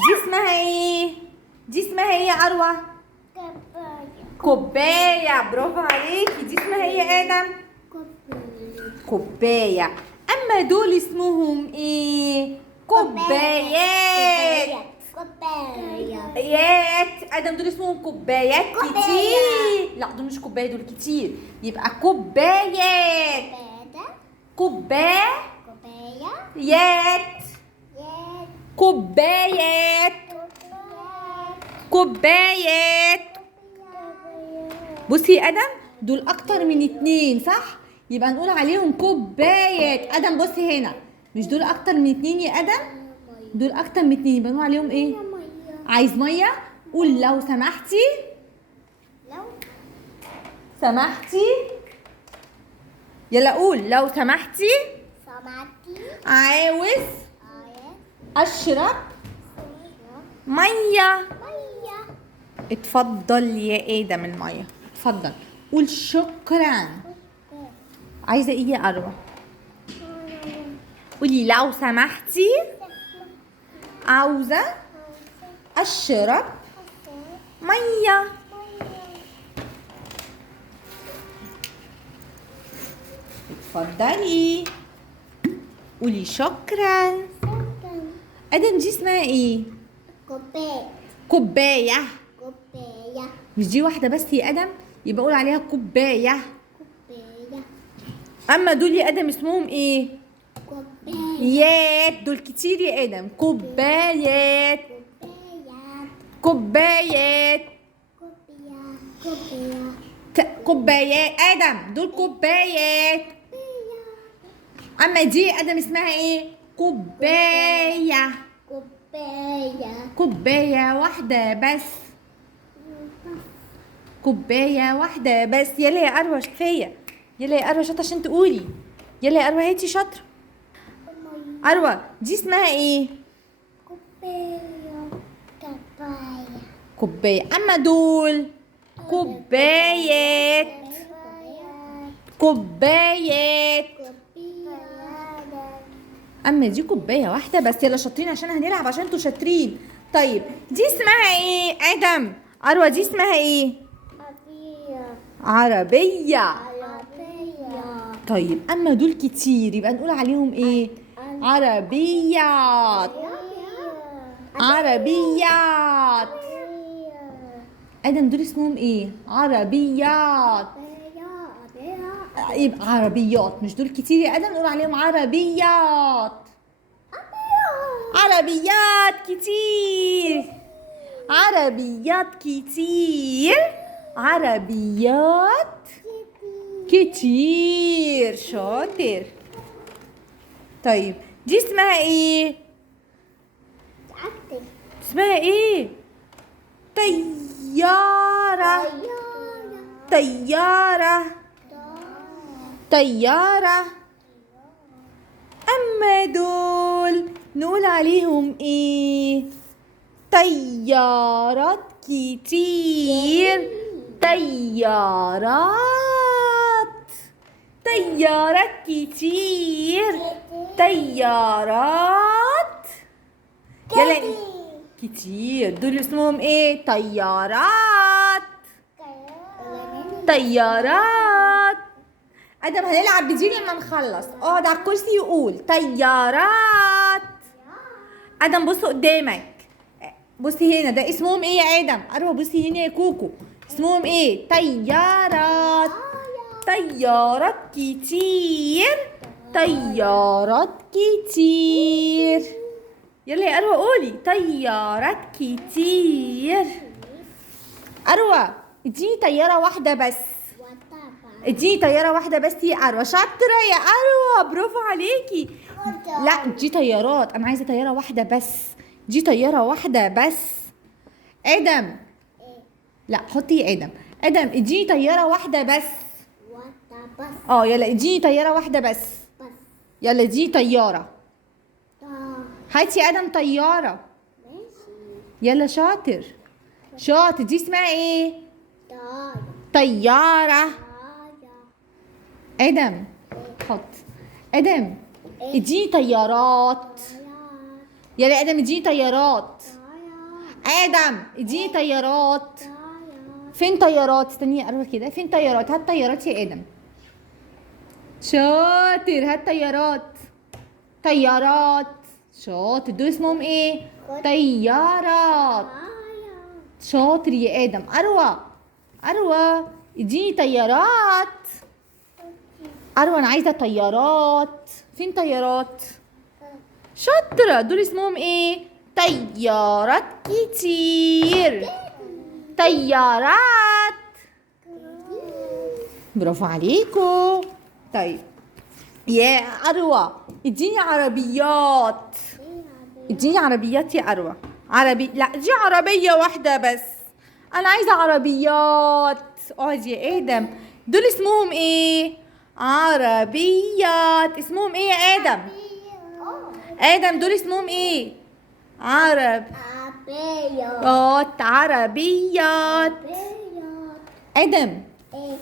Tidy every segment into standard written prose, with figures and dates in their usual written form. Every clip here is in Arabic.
دي اسمها ايه؟ دي اسمها ايه يا اروى؟ كوباية. برافو عليكي. دي اسمها ايه يا ادم؟ كوباية. اما دول اسمهم ايه؟ كوبايات. كوبايات. ادم دول اسمهم كوبايات كتير. لا دول مش كوباية، دول كتير. يبقى كوبايات. كوبايات. كوبايات. كوبايات. بصي يا ادم، دول اكتر من 2 صح؟ يبقى نقول عليهم كوبايات. ادم بصي هنا، مش دول اكتر من 2 يا ادم؟ دول اكتر من 2 يبقى نقول عليهم ايه؟ عايز ميه؟ قول لو سمحتي. لو سمحتي. يلا قول لو سمحتي. عاوز اشرب ميه. اتفضل يا ادم الميه. اتفضل. قول شكرا. عايزه ايه يا اروى؟ قولي لو سمحتي عاوزه اشرب ميه. اتفضلي. قولي شكرا. ادم دي اسمها ايه؟ كوبايه. مش دي واحده بس يا ادم؟ يبقى قول عليها كوبايه. اما دول يا ادم اسمهم ايه؟ يات. دول كتير يا ادم. كوبايات. كوبايات. كوبايات. ادم دول كوبايات. اما دي يا ادم اسمها ايه؟ كوبايه. كوبايه واحده بس. كوبايه واحده بس. يلا يا اروى كفايه. يلا يا اروى شاطره عشان تقولي. يلا يا اروى هاتي شاطره. اروى دي اسمها ايه؟ كوبايه. اما دول كوبايات. كوبايات. اما دي كوبايه واحده بس. يلا شاطرين عشان هنلعب، عشان انتوا شاطرين. طيب دي اسمها ايه ادم؟ اروى دي اسمها ايه؟ عربيه. طيب اما دول كتير يبقى نقول عليهم ايه؟ عربيات. عربيات. ادم دول اسمهم ايه؟ عربيات. يبقى عربيات. مش دول كتير يا ادم؟ نقول عليهم عربيات. عربيات كتير. عربيات كتير. عربيات كتير. شاطر. طيب دي اسمها ايه؟ اسمها ايه؟ طيارة. طيارة. طيارة. أما دول نقول عليهم إيه؟ طيارات كتير. طيارات. طيارات كتير. طيارات. يلا كتير. دول اسمهم إيه؟ طيارات. طيارات. ادم هنلعب بدي لما نخلص. اقعد على الكرسي وقول طيارات. ادم بص قدامك. بصي هنا، ده اسمهم ايه يا ادم؟ اروى بصي هنا يا كوكو. اسمهم ايه؟ طيارات. طيارات كتير. طيارات كتير. يلا يا اروى قولي طيارات كتير. اروى اديني طياره واحده بس. اديني طياره واحده بس يا اروى. شاطره يا اروى. برافو عليكي. لا دي طيارات. انا عايزه طياره واحده بس. دي طياره واحده بس. ادم. لا حطي يا ادم. ادم اديني طياره واحده بس. يلا اديني طياره واحده بس. يلا دي طياره. هاتي يا ادم طياره. يلا شاطر. شاطر. دي اسمها ايه؟ طياره. ادم حط. ادم اديني طيارات. يلا يا ادم اديني طيارات. ادم اديني طيارات. فين طيارات؟ استني اقرب كده. فين طيارات؟ هات طيارات يا ادم. شاطر، هات طيارات. طيارات. شاطر. دول اسمهم ايه؟ طيارات. شاطر يا ادم. اروى اديني طيارات. اروى انا عايزه طيارات. فين طيارات؟ شاطره. دول اسمهم ايه؟ طيارات كتير. طيارات. برافو عليكم. طيب يا اروى اديني عربيات. اديني عربيات يا اروى. لا دي عربيه واحده بس. انا عايزه عربيات. اقعد يا ادم. دول اسمهم ايه؟ عربيات. اسمهم ايه يا ادم؟ ادم دول اسمهم ايه؟ عربيات. ادم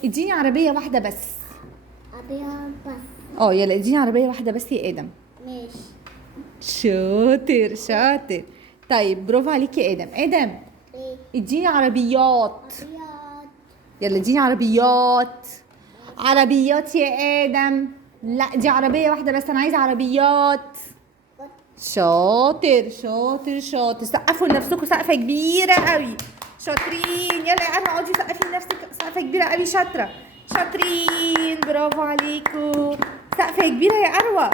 اديني عربيه واحده بس. يلا اديني عربيه واحده بس يا ادم. ماشي. شاطر. طيب برافو عليك يا ادم. اديني عربيات. يلا اديني عربيات يا ادم. لا دي عربيه واحده بس، انا عايزه عربيات. شاطر. سقفوا لنفسكم سقفه كبيره قوي. شاطرين. يلا يا اروى اقعدي سقفي لنفسك سقفه كبيره قوي. شاطرين. برافو عليكم. سقفه كبيره يا اروى.